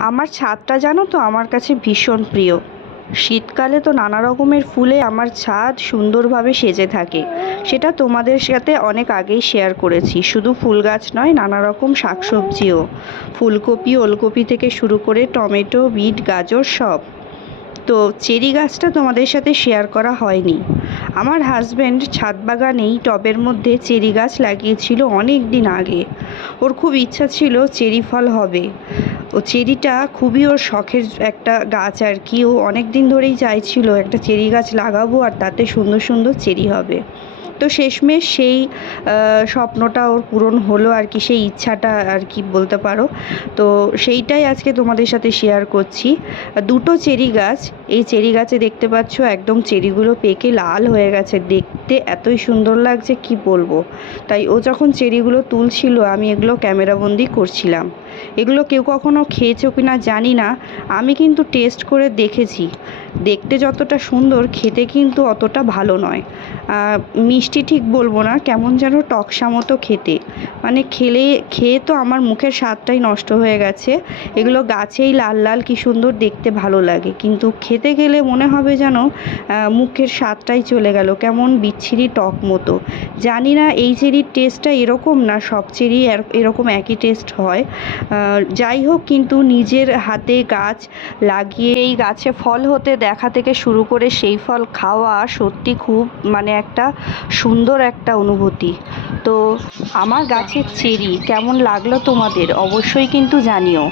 আমার ছাদটা জানো তো আমার কাছে ভীষণ প্রিয়। শীতকালে তো নানা রকমের ফুলে আমার ছাদ সুন্দরভাবে সেজে থাকে। সেটা তোমাদের সাথে অনেক আগেই শেয়ার করেছি। শুধু ফুল গাছ নয়, নানা রকম শাকসবজিও। ফুলকপি, ওলকপি থেকে শুরু করে টমেটো, বিট, গাজর সব। তো চেরি গাছটা তোমাদের সাথে শেয়ার করা হয়নি। আমার হাজব্যান্ড ছাদ বাগানেই টবের মধ্যে চেরি গাছ লাগিয়েছিল অনেক দিন আগে। ওর খুব ইচ্ছা ছিল চেরি ফল হবে। ও চেরিটা খুবই ওর শখের একটা গাছ আর কি। ও অনেক দিন ধরেই চাইছিল একটা চেরি গাছ লাগাবো আর তাতে সুন্দর সুন্দর চেরি হবে। তো শেষমেশ সেই স্বপ্নটা ওর পূরণ হলো আর কি, সেই ইচ্ছাটা আর কি বলতে পারো। তো সেইটাই আজকে তোমাদের সাথে শেয়ার করছি। দুটো চেরি গাছ, এই চেরি গাছে দেখতে পাচ্ছ একদম চেরিগুলো পেকে লাল হয়ে গেছে। দেখতে এতই সুন্দর লাগছে, কি বলব? তাই ও যখন চেরিগুলো তুলছিল, আমি এগুলো ক্যামেরাবন্দি করছিলাম। এগুলো কেউ কখনো খেয়েছো কি না জানি না। আমি কিন্তু টেস্ট করে দেখেছি। দেখতে যতটা সুন্দর, খেতে কিন্তু অতটা ভালো নয়। মিষ্টি ঠিক বলব না, কেমন যেন টকসা মতো খেতে। মানে খেলে, খেয়ে তো আমার মুখের স্বাদটাই নষ্ট হয়ে গেছে। এগুলো গাছেই লাল লাল, কি সুন্দর দেখতে ভালো লাগে। কিন্তু খেতে গেলে মনে হবে যেন মুখের স্বাদটাই চলে গেল, কেমন বিচ্ছিরি টক মতো। জানি না এই চেরির টেস্টটা এরকম না, সব চেরি এরকম একই টেস্ট হয়। যাই হোক, কিন্তু নিজের হাতে গাছ লাগিয়ে এই গাছে ফল হতে দেখা থেকে শুরু করে সেই ফল খাওয়া সত্যি খুব মানে একটা সুন্দর একটা অনুভূতি। তো আমার গাছের চেরি কেমন লাগল তোমাদের? অবশ্যই কিন্তু জানিও।